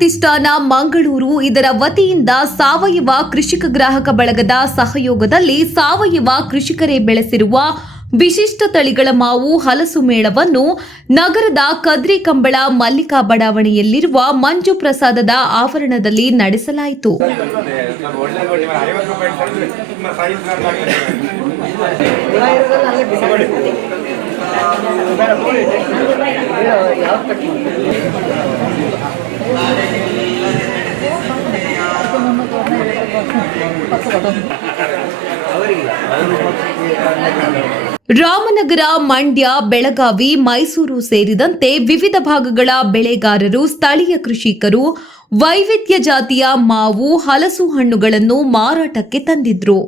ಪ್ರತಿಷ್ಠಾನ ಮಂಗಳೂರು ಇದರ ವತಿಯಿಂದ ಸಾವಯವ ಕೃಷಿಕ ಗ್ರಾಹಕ ಬಳಗದ ಸಹಯೋಗದಲ್ಲಿ ಸಾವಯವ ಕೃಷಿಕರೇ ಬೆಳೆಸಿರುವ ವಿಶಿಷ್ಟ ತಳಿಗಳ ಮಾವು ಹಲಸು ಮೇಳವನ್ನು ನಗರದ ಕದ್ರಿ ಕಂಬಳ ಮಲ್ಲಿಕಾ ಬಡಾವಣೆಯಲ್ಲಿರುವ ಮಂಜು ಪ್ರಸಾದದ ಆವರಣದಲ್ಲಿ ನಡೆಸಲಾಯಿತು. ರಾಮನಗರ, ಮಂಡ್ಯ, ಬೆಳಗಾವಿ, ಮೈಸೂರು ಸೇರಿದಂತೆ ವಿವಿಧ ಭಾಗಗಳ ಬೆಳೆಗಾರರು, ಸ್ಥಳೀಯ ಕೃಷಿಕರು ವೈವಿಧ್ಯ ಜಾತಿಯ ಮಾವು, ಹಲಸು ಹಣ್ಣುಗಳನ್ನು ಮಾರಾಟಕ್ಕೆ ತಂದಿದ್ರು.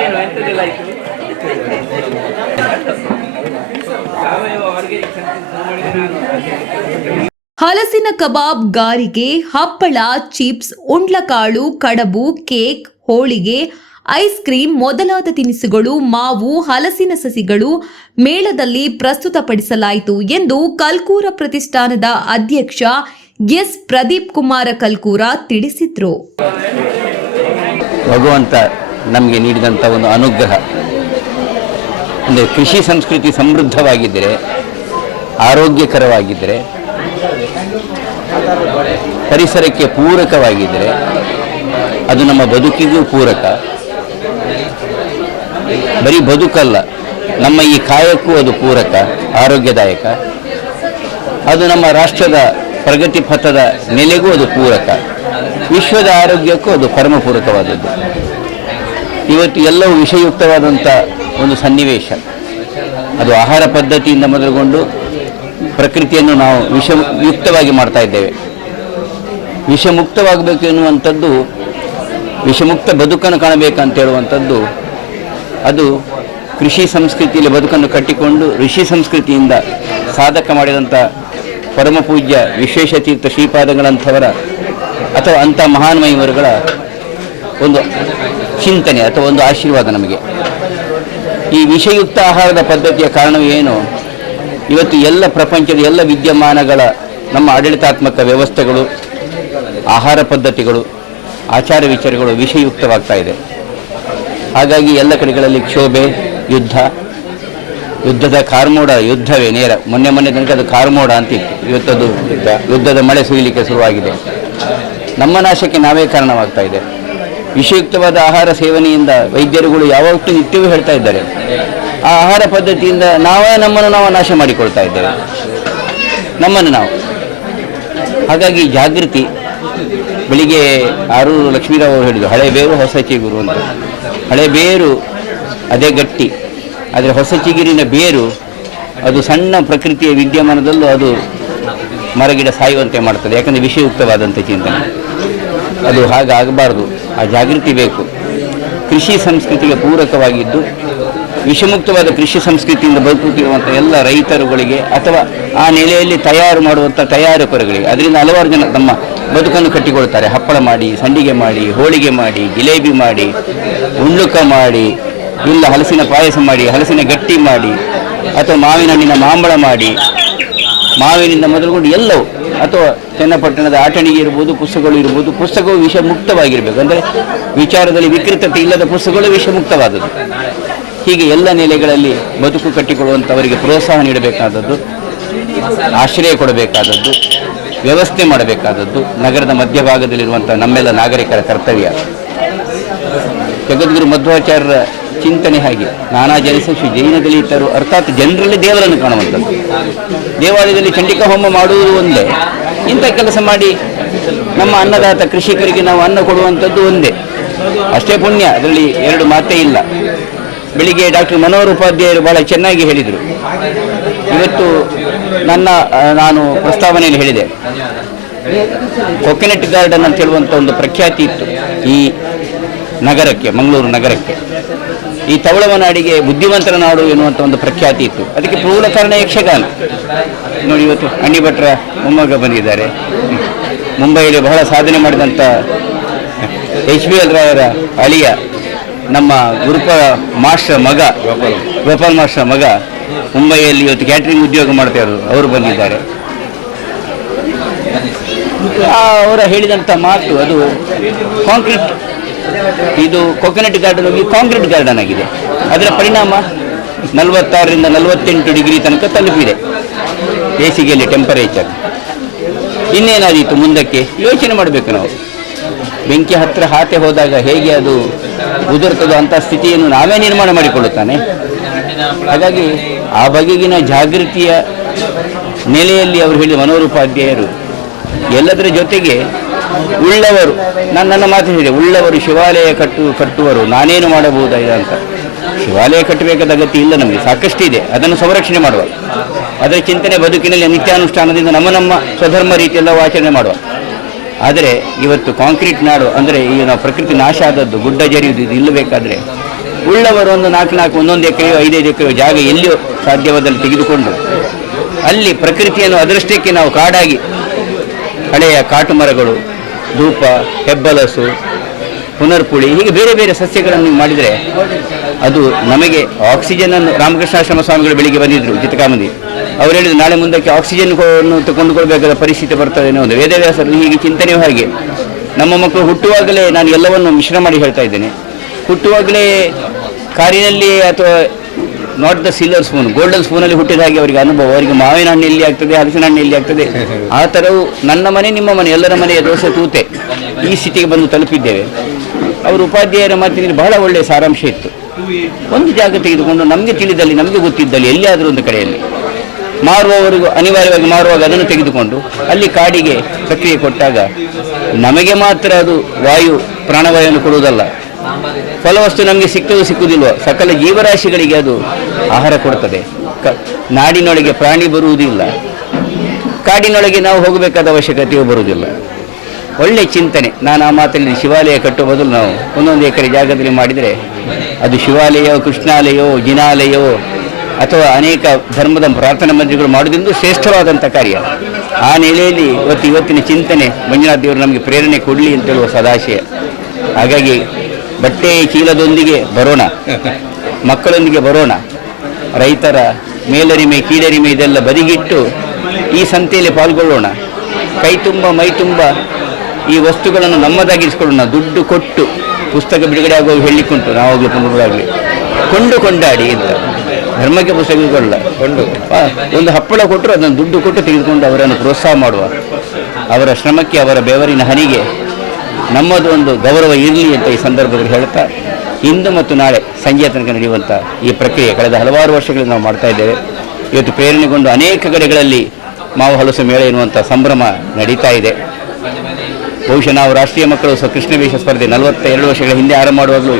ಏನು ಎಂಥದ್ದೆಲ್ಲ ಆಯಿತು ಸಾವಯವ ಆರ್ಗ್ಯಾನಿಕ್ ಹಲಸಿನ ಕಬಾಬ್ ಗಾರಿಗೆ ಹಪ್ಪಳ ಚಿಪ್ಸ್ ಉಂಡ್ಲಕಾಳು ಕಡಬು ಕೇಕ್ ಹೋಳಿಗೆ ಐಸ್ ಕ್ರೀಂ ಮೊದಲಾದ ತಿನಿಸುಗಳು ಮಾವು ಹಲಸಿನ ಸಸಿಗಳು ಮೇಳದಲ್ಲಿ ಪ್ರಸ್ತುತಪಡಿಸಲಾಯಿತು ಎಂದು ಕಲ್ಕೂರ ಪ್ರತಿಷ್ಠಾನದ ಅಧ್ಯಕ್ಷ ಎಸ್ ಪ್ರದೀಪ್ ಕುಮಾರ ಕಲ್ಕೂರ ತಿಳಿಸಿದ್ರು. ಭಗವಂತ ನಮಗೆ ನೀಡಿದಂಥ ಒಂದು ಅನುಗ್ರಹ. ಅಂದರೆ ಕೃಷಿ ಸಂಸ್ಕೃತಿ ಸಮೃದ್ಧವಾಗಿದ್ದರೆ, ಆರೋಗ್ಯಕರವಾಗಿದ್ದರೆ, ಪರಿಸರಕ್ಕೆ ಪೂರಕವಾಗಿದ್ದರೆ, ಅದು ನಮ್ಮ ಬದುಕಿಗೂ ಪೂರಕ. ಬರೀ ಬದುಕಲ್ಲ, ನಮ್ಮ ಈ ಕಾಯಕ್ಕೂ ಅದು ಪೂರಕ, ಆರೋಗ್ಯದಾಯಕ. ಅದು ನಮ್ಮ ರಾಷ್ಟ್ರದ ಪ್ರಗತಿ ಪಥದ ನೆಲೆಗೂ ಅದು ಪೂರಕ. ವಿಶ್ವದ ಆರೋಗ್ಯಕ್ಕೂ ಅದು ಪರಮಪೂರಕವಾದದ್ದು ಇವತ್ತು ಎಲ್ಲವೂ ವಿಷಯುಕ್ತವಾದಂಥ ಒಂದು ಸನ್ನಿವೇಶ. ಅದು ಆಹಾರ ಪದ್ಧತಿಯಿಂದ ಮೊದಲುಗೊಂಡು ಪ್ರಕೃತಿಯನ್ನು ನಾವು ವಿಷಯುಕ್ತವಾಗಿ ಮಾಡ್ತಾ ಇದ್ದೇವೆ. ವಿಷಮುಕ್ತವಾಗಬೇಕು ಎನ್ನುವಂಥದ್ದು, ವಿಷಮುಕ್ತ ಬದುಕನ್ನು ಕಾಣಬೇಕಂತ ಹೇಳುವಂಥದ್ದು, ಅದು ಕೃಷಿ ಸಂಸ್ಕೃತಿಯಲ್ಲಿ ಬದುಕನ್ನು ಕಟ್ಟಿಕೊಂಡು ಋಷಿ ಸಂಸ್ಕೃತಿಯಿಂದ ಸಾಧಕ ಮಾಡಿದಂಥ ಪರಮಪೂಜ್ಯ ವಿಶೇಷತೀರ್ಥ ಶ್ರೀಪಾದಗಳಂಥವರ ಅಥವಾ ಅಂಥ ಮಹಾನ್ಮಯವರುಗಳ ಒಂದು ಚಿಂತನೆ ಅಥವಾ ಒಂದು ಆಶೀರ್ವಾದ ನಮಗೆ. ಈ ವಿಷಯುಕ್ತ ಆಹಾರದ ಪದ್ಧತಿಯ ಕಾರಣವೇನು ಇವತ್ತು ಎಲ್ಲ ಪ್ರಪಂಚದ ಎಲ್ಲ ವಿದ್ಯಮಾನಗಳ ನಮ್ಮ ಆಡಳಿತಾತ್ಮಕ ವ್ಯವಸ್ಥೆಗಳು, ಆಹಾರ ಪದ್ಧತಿಗಳು, ಆಚಾರ ವಿಚಾರಗಳು ವಿಷಯುಕ್ತವಾಗ್ತಾ ಇದೆ. ಹಾಗಾಗಿ ಎಲ್ಲ ಕಡೆಗಳಲ್ಲಿ ಕ್ಷೋಭೆ, ಯುದ್ಧ ಯುದ್ಧದ ಕಾರ್ಮೋಡ, ಯುದ್ಧವೇ ನೇರ. ಮೊನ್ನೆ ಮೊನ್ನೆ ತನಕ ಅದು ಕಾರ್ಮೋಡ ಅಂತಿತ್ತು. ಇವತ್ತದು ಯುದ್ಧದ ಮಳೆ ಸುರಿಲಿಕ್ಕೆ ಶುರುವಾಗಿದೆ. ನಮ್ಮ ನಾಶಕ್ಕೆ ನಾವೇ ಕಾರಣವಾಗ್ತಾ ಇದೆ. ವಿಷಯುಕ್ತವಾದ ಆಹಾರ ಸೇವನೆಯಿಂದ ವೈದ್ಯರುಗಳು ಯಾವತ್ತೂ ನಿತ್ಯವೂ ಹೇಳ್ತಾ ಇದ್ದಾರೆ. ಆ ಆಹಾರ ಪದ್ಧತಿಯಿಂದ ನಾವೇ ನಮ್ಮನ್ನು ನಾವು ನಾಶ ಮಾಡಿಕೊಳ್ತಾ ಇದ್ದೇವೆ. ನಮ್ಮನ್ನು ನಾವು. ಹಾಗಾಗಿ ಜಾಗೃತಿ. ಬೆಳಿಗ್ಗೆ ಆರು ಲಕ್ಷ್ಮೀರಾವ್ ಅವರು ಹೇಳಿದರು, ಹಳೆ ಬೇರು ಹೊಸ ಚಿಗುರು ಅಂತ. ಹಳೆ ಬೇರು ಅದೇ ಗಟ್ಟಿ. ಆದರೆ ಹೊಸ ಚಿಗುರಿನ ಬೇರು, ಅದು ಸಣ್ಣ ಪ್ರಕೃತಿಯ ವಿದ್ಯಮಾನದಲ್ಲೂ ಅದು ಮರಗಿಡ ಸಾಯುವಂತೆ ಮಾಡ್ತದೆ. ಯಾಕಂದರೆ ವಿಷಯುಕ್ತವಾದಂಥ ಚಿಂತನೆ. ಅದು ಹಾಗಾಗಬಾರ್ದು ಆ ಜಾಗೃತಿ ಬೇಕು. ಕೃಷಿ ಸಂಸ್ಕೃತಿಗೆ ಪೂರಕವಾಗಿದ್ದು, ವಿಷಮುಕ್ತವಾದ ಕೃಷಿ ಸಂಸ್ಕೃತಿಯಿಂದ ಬದುಕುತ್ತಿರುವಂಥ ಎಲ್ಲ ರೈತರುಗಳಿಗೆ ಅಥವಾ ಆ ನೆಲೆಯಲ್ಲಿ ತಯಾರು ಮಾಡುವಂಥ ತಯಾರಕರುಗಳಿಗೆ, ಅದರಿಂದ ಹಲವಾರು ಜನ ತಮ್ಮ ಬದುಕನ್ನು ಕಟ್ಟಿಕೊಳ್ತಾರೆ. ಹಪ್ಪಳ ಮಾಡಿ, ಸಂಡಿಗೆ ಮಾಡಿ, ಹೋಳಿಗೆ ಮಾಡಿ, ಜಿಲೇಬಿ ಮಾಡಿ ಉಣ್ಣುಕ ಮಾಡಿ ಇಲ್ಲ ಹಲಸಿನ ಪಾಯಸ ಮಾಡಿ, ಹಲಸಿನ ಗಟ್ಟಿ ಮಾಡಿ, ಅಥವಾ ಮಾವಿನ ಹಣ್ಣಿನ ಮಾಂಬಳ ಮಾಡಿ, ಮಾವಿನಿಂದ ಮೊದಲುಗೊಂಡು ಎಲ್ಲವೂ, ಅಥವಾ ಚನ್ನಪಟ್ಟಣದ ಆಟಣಿಗೆ ಇರ್ಬೋದು, ಪುಸ್ತಕಗಳು ಇರ್ಬೋದು, ಪುಸ್ತಕವು ವಿಷಮುಕ್ತವಾಗಿರಬೇಕು. ಅಂದರೆ ವಿಚಾರದಲ್ಲಿ ವಿಕೃತತೆ ಇಲ್ಲದ ಪುಸ್ತಕಗಳು ವಿಷಮುಕ್ತವಾದದ್ದು. ಹೀಗೆ ಎಲ್ಲ ನೆಲೆಗಳಲ್ಲಿ ಬದುಕು ಕಟ್ಟಿಕೊಳ್ಳುವಂಥವರಿಗೆ ಪ್ರೋತ್ಸಾಹ ನೀಡಬೇಕಾದದ್ದು, ಆಶ್ರಯ ಕೊಡಬೇಕಾದದ್ದು, ವ್ಯವಸ್ಥೆ ಮಾಡಬೇಕಾದದ್ದು, ನಗರದ ಮಧ್ಯಭಾಗದಲ್ಲಿರುವಂಥ ನಮ್ಮೆಲ್ಲ ನಾಗರಿಕರ ಕರ್ತವ್ಯ. ಜಗದ್ಗುರು ಮಧ್ವಾಚಾರ್ಯರ ಚಿಂತನೆ ಹಾಗೆ. ನಾನಾ ಜನಸು ಜೈನ ದಲಿತರು ಅರ್ಥಾತ್ ಜನರಲ್ಲಿ ದೇವರನ್ನು ಕಾಣುವಂಥದ್ದು. ದೇವಾಲಯದಲ್ಲಿ ಚಂಡಿಕಾ ಹೋಮ ಮಾಡುವುದು ಒಂದೇ. ಇಂಥ ಕೆಲಸ ಮಾಡಿ ನಮ್ಮ ಅನ್ನದಾತ ಕೃಷಿಕರಿಗೆ ನಾವು ಅನ್ನ ಕೊಡುವಂಥದ್ದು ಒಂದೇ. ಅಷ್ಟೇ ಪುಣ್ಯ. ಅದರಲ್ಲಿ ಎರಡು ಮಾತೇ ಇಲ್ಲ. ಬೆಳಿಗ್ಗೆ ಡಾಕ್ಟರ್ ಮನೋಹರ್ ಉಪಾಧ್ಯಾಯರು ಬಹಳ ಚೆನ್ನಾಗಿ ಹೇಳಿದರು. ಇವತ್ತು ನನ್ನ ನಾನು ಪ್ರಸ್ತಾವನೆಯಲ್ಲಿ ಹೇಳಿದೆ. ಕೊಕೊನೆಟ್ ಗಾರ್ಡನ್ ಅಂತ ಹೇಳುವಂಥ ಒಂದು ಪ್ರಖ್ಯಾತಿ ಇತ್ತು ಈ ನಗರಕ್ಕೆ, ಮಂಗಳೂರು ನಗರಕ್ಕೆ. ಈ ತವಳವ ನಾಡಿಗೆ ಬುದ್ಧಿವಂತರ ನಾಡು ಎನ್ನುವಂಥ ಒಂದು ಪ್ರಖ್ಯಾತಿ ಇತ್ತು. ಅದಕ್ಕೆ ಮೂಲ ಕಾರಣ ಯಕ್ಷಗಾನ. ನೋಡಿ ಇವತ್ತು ಅಣ್ಣಿ ಭಟ್ರ ಮೊಮ್ಮಗ ಬಂದಿದ್ದಾರೆ. ಮುಂಬೈಯಲ್ಲಿ ಬಹಳ ಸಾಧನೆ ಮಾಡಿದಂಥ ಎಚ್ ಬಿ ಎಲ್ ರಾಯರ ಅಳಿಯ ನಮ್ಮ ಗುರುಪ ಮಾಸ್ಟರ್ ಮಗ ಗೋಪಾಲ್. ಮಾಸ್ಟರ್ ಮಗ ಮುಂಬೈಯಲ್ಲಿ ಇವತ್ತು ಕ್ಯಾಟ್ರಿಂಗ್ ಉದ್ಯೋಗ ಮಾಡ್ತಾ ಇರೋದು. ಅವರು ಬಂದಿದ್ದಾರೆ. ಆ, ಅವರ ಹೇಳಿದಂಥ ಮಾತು ಅದು ಕಾಂಕ್ರೀಟ್ ಇದು ಕೊಕೊನಟ್ ಗಾರ್ಡನ್ ಹೋಗಿ ಕಾಂಕ್ರೀಟ್ ಗಾರ್ಡನ್ ಆಗಿದೆ. ಅದರ ಪರಿಣಾಮ ನಲವತ್ತಾರರಿಂದ ನಲವತ್ತೆಂಟು ಡಿಗ್ರಿ ತನಕ ತಲುಪಿದೆ. ಬೇಸಿಗೆಯಲ್ಲಿ ಟೆಂಪರೇಚರ್ ಇನ್ನೇನಾದೀತು ಮುಂದಕ್ಕೆ? ಯೋಚನೆ ಮಾಡಬೇಕು ನಾವು. ಬೆಂಕಿ ಹತ್ತಿರ ಹಾತೆ ಹೋದಾಗ ಹೇಗೆ ಅದು ಉದುರ್ತದೋ ಅಂತ ಸ್ಥಿತಿಯನ್ನು ನಾವೇ ನಿರ್ಮಾಣ ಮಾಡಿಕೊಳ್ಳುತ್ತಾನೆ. ಹಾಗಾಗಿ ಆ ಬಗೆಗಿನ ಜಾಗೃತಿಯ ನೆಲೆಯಲ್ಲಿ ಅವರು ಹೇಳಿದ ಮನೋರೂಪಾಧ್ಯಾಯರು ಎಲ್ಲದರ ಜೊತೆಗೆ ಉಳ್ಳವರು. ನಾನು ನನ್ನ ಮಾತು ಹೇಳಿದೆ, ಉಳ್ಳವರು ಶಿವಾಲಯ ಕಟ್ಟು, ಕಟ್ಟುವರು. ನಾನೇನು ಮಾಡಬಹುದಾಗಿದೆ ಅಂತ. ಶಿವಾಲಯ ಕಟ್ಟಬೇಕಾದ ಅಗತ್ಯ ಇಲ್ಲ ನಮಗೆ ಸಾಕಷ್ಟು ಇದೆ ಅದನ್ನು ಸಂರಕ್ಷಣೆ ಮಾಡುವ. ಅದರ ಚಿಂತನೆ ಬದುಕಿನಲ್ಲಿ ನಿತ್ಯಾನುಷ್ಠಾನದಿಂದ ನಮ್ಮ ನಮ್ಮ ಸ್ವಧರ್ಮ ರೀತಿಯೆಲ್ಲ ಆಚರಣೆ ಮಾಡುವ. ಆದರೆ ಇವತ್ತು ಕಾಂಕ್ರೀಟ್ ನಾಡು, ಅಂದರೆ ಈಗ ನಾವು ಪ್ರಕೃತಿ ನಾಶ ಆದದ್ದು, ಗುಡ್ಡ ಜರಿಯುವುದು, ಇದು ಇಲ್ಲಬೇಕಾದ್ರೆ ಉಳ್ಳವರು ಒಂದು ನಾಲ್ಕು ನಾಲ್ಕು, ಒಂದೊಂದು ಎಕರೆಯೋ, ಐದೈದು ಎಕರೆಯೋ ಜಾಗ ಎಲ್ಲಿಯೋ ಸಾಧ್ಯವಾದಲ್ಲಿ ತೆಗೆದುಕೊಂಡು, ಅಲ್ಲಿ ಪ್ರಕೃತಿಯನ್ನು ಅದೃಷ್ಟಕ್ಕೆ ನಾವು ಕಾಡಾಗಿ, ಹಳೆಯ ಕಾಟು ಮರಗಳು ಧೂಪ, ಹೆಬ್ಬಲಸು ಪುನರ್ಪುಳಿ ಹೀಗೆ ಬೇರೆ ಬೇರೆ ಸಸ್ಯಗಳನ್ನು ಮಾಡಿದರೆ ಅದು ನಮಗೆ ಆಕ್ಸಿಜನ್ ಅನ್ನು ರಾಮಕೃಷ್ಣಾಶ್ರಮ ಸ್ವಾಮಿಗಳು ಬೆಳಿಗ್ಗೆ ಬಂದಿದ್ದರು ಚಿತ್ರಕಾಮಂದಿ. ಅವರು ಹೇಳಿದ್ರು, ನಾಳೆ ಮುಂದಕ್ಕೆ ಆಕ್ಸಿಜನ್ ಕೊಂಡುಕೊಳ್ಬೇಕಾದ ಪರಿಸ್ಥಿತಿ ಬರ್ತದೆ ಒಂದು. ವೇದವ್ಯಾಸರು ಹೀಗೆ ಚಿಂತನೆಯೂ ಹಾಗೆ. ನಮ್ಮ ಮಕ್ಕಳು ಹುಟ್ಟುವಾಗಲೇ ನಾನು ಎಲ್ಲವನ್ನು ಮಿಶ್ರ ಮಾಡಿ ಹೇಳ್ತಾ ಇದ್ದೇನೆ. ಹುಟ್ಟುವಾಗಲೇ ಕಾರಿನಲ್ಲಿ ಅಥವಾ not the silver spoon golden ಸ್ಪೂನಲ್ಲಿ ಹುಟ್ಟಿದ ಹಾಗೆ ಅವರಿಗೆ ಅನುಭವ. ಅವರಿಗೆ ಮಾವಿನ ಹಣ್ಣು ಎಲ್ಲಿ ಆಗ್ತದೆ, ಹಲಸಿನ ಹಣ್ಣು ಎಲ್ಲಿ ಆಗ್ತದೆ. ಆ ಥರವು ನನ್ನ ಮನೆ, ನಿಮ್ಮ ಮನೆ, ಎಲ್ಲರ ಮನೆಯ ದೋಸೆ ತೂತೆ ಈ ಸ್ಥಿತಿಗೆ ಬಂದು ತಲುಪಿದ್ದೇವೆ. ಅವರು ಉಪಾಧ್ಯಾಯರ ಮಾತಿನಲ್ಲಿ ಬಹಳ ಒಳ್ಳೆಯ ಸಾರಾಂಶ ಇತ್ತು. ಒಂದು ಜಾಗ ತೆಗೆದುಕೊಂಡು ನಮಗೆ ತಿಳಿದಲ್ಲಿ, ನಮಗೆ ಗೊತ್ತಿದ್ದಲ್ಲಿ ಎಲ್ಲಿಯಾದರೂ ಒಂದು ಕಡೆಯಲ್ಲಿ ಮಾರುವವರಿಗೂ ಅನಿವಾರ್ಯವಾಗಿ ಮಾರುವಾಗ ಅದನ್ನು ತೆಗೆದುಕೊಂಡು ಅಲ್ಲಿ ಕಾಡಿಗೆ ಪ್ರಕ್ರಿಯೆ ಕೊಟ್ಟಾಗ ನಮಗೆ ಮಾತ್ರ ಅದು ವಾಯು ಪ್ರಾಣವಾಯುವನ್ನು ಕೊಡುವುದಲ್ಲ. ಫಲವಸ್ತು ನಮಗೆ ಸಿಕ್ಕದು ಸಿಕ್ಕುವುದಿಲ್ವೋ ಸಕಲ ಜೀವರಾಶಿಗಳಿಗೆ ಅದು ಆಹಾರ ಕೊಡ್ತದೆ. ಕ, ನಾಡಿನೊಳಗೆ ಪ್ರಾಣಿ ಬರುವುದಿಲ್ಲ. ಕಾಡಿನೊಳಗೆ ನಾವು ಹೋಗಬೇಕಾದ ಅವಶ್ಯಕತೆಯೂ ಬರುವುದಿಲ್ಲ. ಒಳ್ಳೆ ಚಿಂತನೆ. ನಾನು ಆ ಮಾತಲ್ಲಿ ಶಿವಾಲಯ ಕಟ್ಟುವ ಬದಲು ನಾವು ಒಂದೊಂದು ಎಕರೆ ಜಾಗದಲ್ಲಿ ಮಾಡಿದರೆ ಅದು ಶಿವಾಲಯ ಕೃಷ್ಣಾಲಯವೋ ಜಿನಾಲಯವೋ ಅಥವಾ ಅನೇಕ ಧರ್ಮದ ಪ್ರಾರ್ಥನಾ ಮಂದಿರಗಳು ಮಾಡುವುದರಿಂದ ಶ್ರೇಷ್ಠವಾದಂಥ ಕಾರ್ಯ. ಆ ನೆಲೆಯಲ್ಲಿ ಇವತ್ತು ಇವತ್ತಿನ ಚಿಂತನೆ ಮಂಜುನಾಥ ದೇವರು ನಮಗೆ ಪ್ರೇರಣೆ ಕೊಡಲಿ ಅಂತ ಹೇಳುವ ಸದಾಶಯ. ಹಾಗಾಗಿ ಬಟ್ಟೆ ಚೀಲದೊಂದಿಗೆ ಬರೋಣ, ಮಕ್ಕಳೊಂದಿಗೆ ಬರೋಣ. ರೈತರ ಮೇಲರಿಮೆ, ಕೀಳರಿಮೆ ಇದೆಲ್ಲ ಬದಿಗಿಟ್ಟು ಈ ಸಂತೆಯಲ್ಲಿ ಪಾಲ್ಗೊಳ್ಳೋಣ. ಕೈ ತುಂಬ, ಮೈ ತುಂಬ ಈ ವಸ್ತುಗಳನ್ನು ನಮ್ಮದಾಗಿರಿಸಿಕೊಳ್ಳೋಣ. ದುಡ್ಡು ಕೊಟ್ಟು ಪುಸ್ತಕ ಬಿಡುಗಡೆ ಆಗುವಾಗ ಹೇಳಿಕೊಂಡು ನಾವಾಗಲೂ ಪುನರಾಗಲಿ ಕೊಂಡು ಕೊಂಡಾಡಿ ಅಂತ ಧರ್ಮಕ್ಕೆ ಪುಸ್ತಕ ಕೊಡಲ್ಲ ಕೊಂಡು ಒಂದು ಹಪ್ಪಳ ಕೊಟ್ಟರು ಅದನ್ನು ದುಡ್ಡು ಕೊಟ್ಟು ತೆಗೆದುಕೊಂಡು ಅವರನ್ನು ಪ್ರೋತ್ಸಾಹ ಮಾಡುವ. ಅವರ ಶ್ರಮಕ್ಕೆ ಅವರ ಬೆವರಿನ ಹನಿಗೆ ನಮ್ಮದು ಒಂದು ಗೌರವ ಇರಲಿ ಅಂತ ಈ ಸಂದರ್ಭದಲ್ಲಿ ಹೇಳ್ತಾ, ಇಂದು ಮತ್ತು ನಾಳೆ ಸಂಜೆ ತನಕ ನಡೆಯುವಂಥ ಈ ಪ್ರಕ್ರಿಯೆ ಕಳೆದ ಹಲವಾರು ವರ್ಷಗಳಿಂದ ನಾವು ಮಾಡ್ತಾ ಇದ್ದೇವೆ. ಇವತ್ತು ಪ್ರೇರಣೆಗೊಂಡು ಅನೇಕ ಕಡೆಗಳಲ್ಲಿ ಮಾವು ಹಲಸು ಮೇಳ ಎನ್ನುವಂಥ ಸಂಭ್ರಮ ನಡೀತಾ ಇದೆ. ಬಹುಶಃ ನಾವು ರಾಷ್ಟ್ರೀಯ ಮಕ್ಕಳು ಕೃಷ್ಣ ವೇಷ ಸ್ಪರ್ಧೆ ನಲವತ್ತ ಎರಡು ವರ್ಷಗಳ ಹಿಂದೆ ಆರಂಭ ಮಾಡುವಾಗಲೂ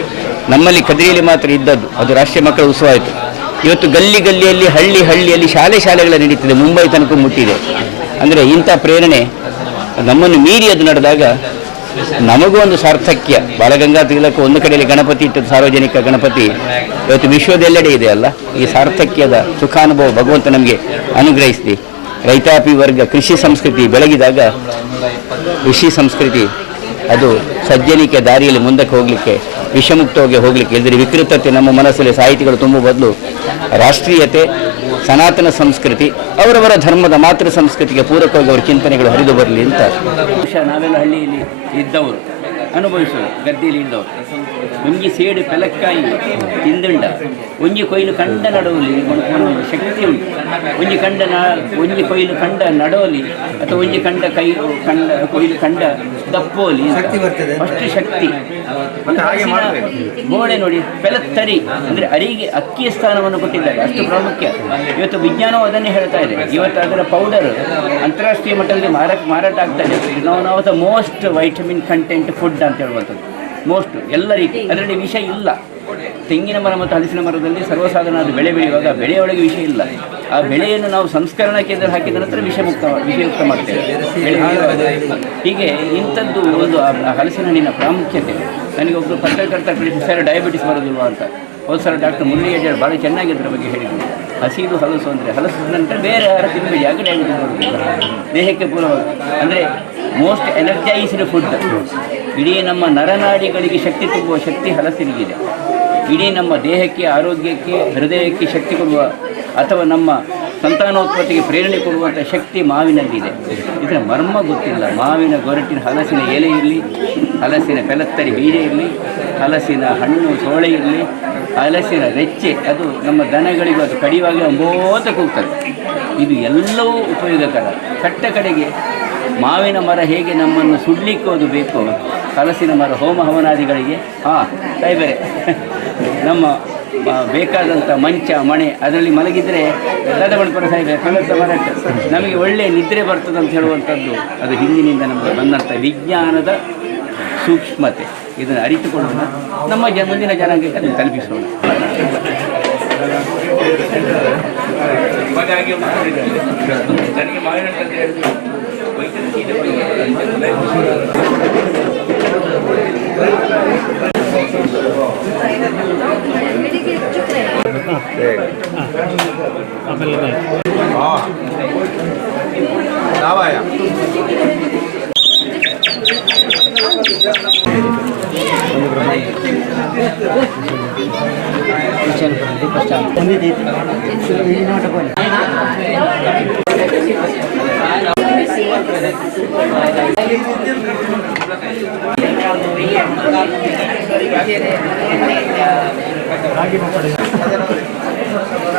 ನಮ್ಮಲ್ಲಿ ಕದ್ರಿಯಲ್ಲಿ ಮಾತ್ರ ಇದ್ದದ್ದು, ಅದು ರಾಷ್ಟ್ರೀಯ ಮಕ್ಕಳ ಉತ್ಸವ ಆಯಿತು. ಇವತ್ತು ಗಲ್ಲಿ ಗಲ್ಲಿಯಲ್ಲಿ, ಹಳ್ಳಿ ಹಳ್ಳಿಯಲ್ಲಿ ಶಾಲೆ ಶಾಲೆಗಳ ನಡೀತಿದೆ, ಮುಂಬೈ ತನಕ ಮುಟ್ಟಿದೆ. ಅಂದರೆ ಇಂಥ ಪ್ರೇರಣೆ ನಮ್ಮನ್ನು ಮೀರಿ ಅದು ನಡೆದಾಗ ನಮಗೂ ಒಂದು ಸಾರ್ಥಕ್ಯ. ಬಾಲಗಂಗಾ ತಿಲಕ ಒಂದು ಕಡೆಯಲ್ಲಿ ಗಣಪತಿ ಇಟ್ಟದ್ದು ಸಾರ್ವಜನಿಕ ಗಣಪತಿ. ಇವತ್ತು ವಿಶ್ವದೆಲ್ಲೆಡೆ ಇದೆ ಅಲ್ಲ? ಈ ಸಾರ್ಥಕ್ಯದ ಸುಖಾನುಭವ ಭಗವಂತ ನಮಗೆ ಅನುಗ್ರಹಿಸಿದೆ ರೈತಾಪಿ ವರ್ಗ, ಕೃಷಿ ಸಂಸ್ಕೃತಿ ಬೆಳಗಿದಾಗ ಕೃಷಿ ಸಂಸ್ಕೃತಿ, ಅದು ಸಜ್ಜನಿಕೆ ದಾರಿಯಲ್ಲಿ ಮುಂದಕ್ಕೆ ಹೋಗಲಿಕ್ಕೆ ವಿಷಮುಕ್ತವಾಗಿ ಹೋಗಲಿಕ್ಕೆ. ಇಲ್ಲದ್ರೆ ವಿಕೃತತೆ ನಮ್ಮ ಮನಸ್ಸಲ್ಲಿ ಸಾಹಿತಿಗಳು ತುಂಬ ಬದಲು ರಾಷ್ಟ್ರೀಯತೆ, ಸನಾತನ ಸಂಸ್ಕೃತಿ, ಅವರವರ ಧರ್ಮದ ಮಾತೃ ಸಂಸ್ಕೃತಿಗೆ ಪೂರಕವಾಗಿ ಅವರ ಚಿಂತನೆಗಳು ಹರಿದು ಬರಲಿ ಅಂತ. ನಾವೆಲ್ಲ ಹಳ್ಳಿಯಲ್ಲಿ ಇದ್ದವರು ಅನುಭವಿಸೋರು ಗದ್ದೆಯಲ್ಲಿ ಇದ್ದವರು. ಒಂಜಿ ಸೇಡು ಪೆಲಕ್ಕಾಯಿ ತಿಂದುಂಡ. ಒಂಜಿ ಕೊಯ್ಲು ಕಂಡ ನಡೋಲಿ ಒಂದು ಶಕ್ತಿ ಉಂಟು. ಒಂಜಿ ಕಂಡ ಒಂಜಿ ಕೊಯ್ಲು ಕಂಡ ನಡೋಲಿ ಅಥವಾ ಒಂಜಿ ಕಂಡ ಕೈ ಕಂಡ ಕೊಯ್ಲು ಕಂಡ ದಪ್ಪೋಲಿ. ಅಷ್ಟು ಶಕ್ತಿ. ಗೋಡೆ ನೋಡಿ ಪೆಲತ್ತರಿ ಅಂದ್ರೆ ಅರಿಗೆ ಅಕ್ಕಿಯ ಸ್ಥಾನವನ್ನು ಕೊಟ್ಟಿದ್ದಾರೆ. ಅಷ್ಟು ಪ್ರಾಮುಖ್ಯ. ಇವತ್ತು ವಿಜ್ಞಾನವು ಅದನ್ನೇ ಹೇಳ್ತಾ ಇದೆ. ಇವತ್ತು ಅದರ ಪೌಡರ್ ಅಂತಾರಾಷ್ಟ್ರೀಯ ಮಟ್ಟದಲ್ಲಿ ಮಾರಾಟ ಮಾರಾಟ ಆಗ್ತಾ ಇದೆ. ನಾವು ನಾವು the most vitamin content food ಅಂತ ಹೇಳುವಂಥದ್ದು. ಮೋಸ್ಟ್ ಎಲ್ಲ ರೀತಿ. ಅದರಲ್ಲಿ ವಿಷ ಇಲ್ಲ. ತೆಂಗಿನ ಮರ ಮತ್ತು ಹಲಸಿನ ಮರದಲ್ಲಿ ಸರ್ವಸಾಧಾರಣ ಅದು ಬೆಳೆ ಬೆಳೆಯುವಾಗ ಬೆಳೆಯೊಳಗೆ ವಿಷಯ ಇಲ್ಲ. ಆ ಬೆಳೆಯನ್ನು ನಾವು ಸಂಸ್ಕರಣಾ ಕೇಂದ್ರ ಹಾಕಿದ ನಂತರ ವಿಷಮುಕ್ತ ವಿಷಯುಕ್ತ ಮಾಡ್ತೇವೆ. ಹೀಗೆ ಇಂಥದ್ದು ಒಂದು ಹಲಸಿನ ಹಣ್ಣಿನ ಪ್ರಾಮುಖ್ಯತೆ. ನನಗೆ ಒಬ್ಬರು ಪತ್ರಕರ್ತ ಸರ್ ಡಯಾಬಿಟಿಸ್ ಬರೋದಿಲ್ವಾ? ಅಂತ. ಹೋದ ಸಲ ಡಾಕ್ಟರ್ ಮುರಳಿಯಜ್ಜರು ಭಾಳ ಚೆನ್ನಾಗಿ ಅದರ ಬಗ್ಗೆ ಹೇಳಿದರು ಹಸಿದು ಹಲಸು ಅಂದರೆ ಹಲಸು ನಂತರ ಬೇರೆ ಆಹಾರ ತಿನ್ನಬೇಡಿ ಯಾಕೆ ಡಯಾಬಿಟಿಸ್ ಬರೋದಿಲ್ಲ. ದೇಹಕ್ಕೆ ಪೂರ್ವ ಅಂದರೆ ಮೋಸ್ಟ್ ಎನರ್ಜೈಸ್ಡ್ ಫುಡ್ ಇಡೀ ನಮ್ಮ ನರನಾಡಿಗಳಿಗೆ ಶಕ್ತಿ ತುಂಬುವ ಶಕ್ತಿ ಹಲಸಿರಿಗಿದೆ. ಇಡೀ ನಮ್ಮ ದೇಹಕ್ಕೆ, ಆರೋಗ್ಯಕ್ಕೆ, ಹೃದಯಕ್ಕೆ ಶಕ್ತಿ ಕೊಡುವ ಅಥವಾ ನಮ್ಮ ಸಂತಾನೋತ್ಪತ್ತಿಗೆ ಪ್ರೇರಣೆ ಕೊಡುವಂಥ ಶಕ್ತಿ ಮಾವಿನಲ್ಲಿದೆ. ಇದರ ಮರ್ಮ ಗೊತ್ತಿಲ್ಲ. ಮಾವಿನ ಗೊರಟಿನ ಹಲಸಿನ ಎಲೆ ಇರಲಿ, ಹಲಸಿನ ಬೆಲತ್ತರಿ ಬೀಜ ಇರಲಿ, ಹಲಸಿನ ಹಣ್ಣು ಸೋಳೆ ಇರಲಿ, ಹಲಸಿನ ರೆಚ್ಚೆ, ಅದು ನಮ್ಮ ದನಗಳಿಗೂ ಅದು ಕಡಿವಾಗಿ ಅಂಬೋತ ಕೂಗ್ತದೆ. ಇದು ಎಲ್ಲವೂ ಉಪಯೋಗಕರ. ಕಟ್ಟ ಕಡೆಗೆ ಮಾವಿನ ಮರ ಹೇಗೆ ನಮ್ಮನ್ನು ಸುಡ್ಲಿಕ್ಕೆ ಅದು ಬೇಕೋ ಹಲಸಿನ ಮರ ಹೋಮ ಹವನಾದಿಗಳಿಗೆ ಹಾಂ ಬೇರೆ ನಮ್ಮ ಬೇಕಾದಂಥ ಮಂಚ, ಮಣೆ, ಅದರಲ್ಲಿ ಮಲಗಿದರೆ ದಾದಮಣಪುರ ಸಾಹೇಬ ಕಲಸ ಮರಟ್ಟು ನಮಗೆ ಒಳ್ಳೆಯ ನಿದ್ರೆ ಬರ್ತದೆ ಅಂತ ಹೇಳುವಂಥದ್ದು ಅದು ಹಿಂದಿನಿಂದ ನಮಗೆ ಬಂದಂಥ ವಿಜ್ಞಾನದ ಸೂಕ್ಷ್ಮತೆ. ಇದನ್ನು ಅರಿತುಕೊಳ್ಳೋಣ. ನಮ್ಮ ಜ, ಮುಂದಿನ ಜನಾಂಗಕ್ಕೆ ಅದನ್ನು ತಲುಪಿಸೋಣ. ನನಗೆ ರಾಗಿ